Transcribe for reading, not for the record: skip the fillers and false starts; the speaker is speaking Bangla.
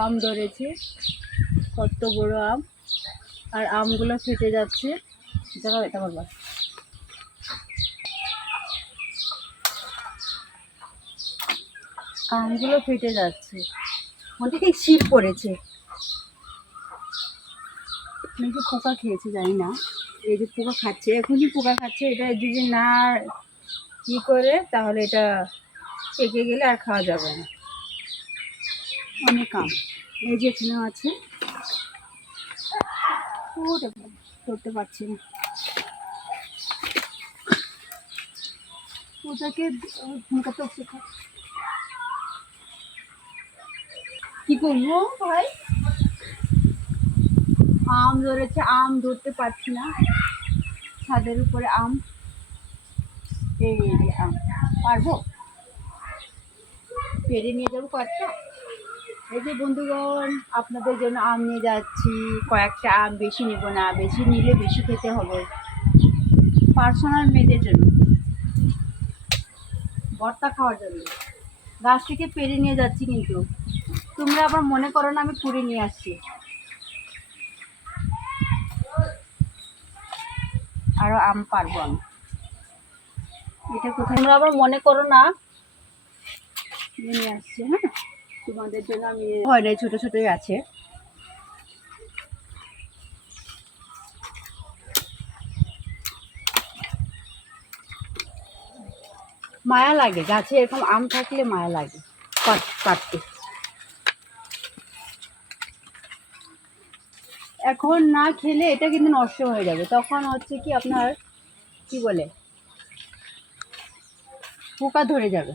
আম ধরেছে, কত বড় আম, আর আমগুলো ফেটে যাচ্ছে। দেখাও এটা বলবা, আমগুলো ফেটে যাচ্ছে, মনে ঠিক শীত পড়েছে নাকি পোকা খেয়েছে জানি না। এই যে পোকা খাচ্ছে, এখনই পোকা খাচ্ছে, এটা যদি না কি করে তাহলে এটা পেকে গেলে আর খাওয়া যাবে না। অনেক আম এই যে এখানেও আছে, ধরতে পারছি না ওটাকে। কি করবো ভাই, আম ধরেছে, আম ধরতে পারছি না, ছাদের উপরে আম, এই যে আম পারবো পেরে নিয়ে যাবো কয়েকটা। এই যে বন্ধুগণ, আপনাদের জন্য আম নিয়ে যাচ্ছি, কয়েকটা আম, বেশি নেব না, বেশি নিলে বেশি খেতে হবে, পার্সোনাল মেয়েদের জন্য, ভর্তা খাওয়ার জন্য গাছ থেকে পেরে নিয়ে যাচ্ছি। কিন্তু তোমরা আবার মনে করো না আমি কুড়ে নিয়ে আসছি। আরো আম পারবো আমি, এটা কোথায়, তোমরা আবার মনে করো না নিয়ে আসছি। হ্যাঁ, তোমাদের জন্য আমি, হয় না, ছোটো ছোটোই আছে। মায়া লাগে, গাছে এরকম আম থাকলে মায়া লাগে কাটতে। এখন না খেলে এটা কিন্তু নষ্ট হয়ে যাবে, তখন হচ্ছে কি আপনার কি বলে, পোকা ধরে যাবে।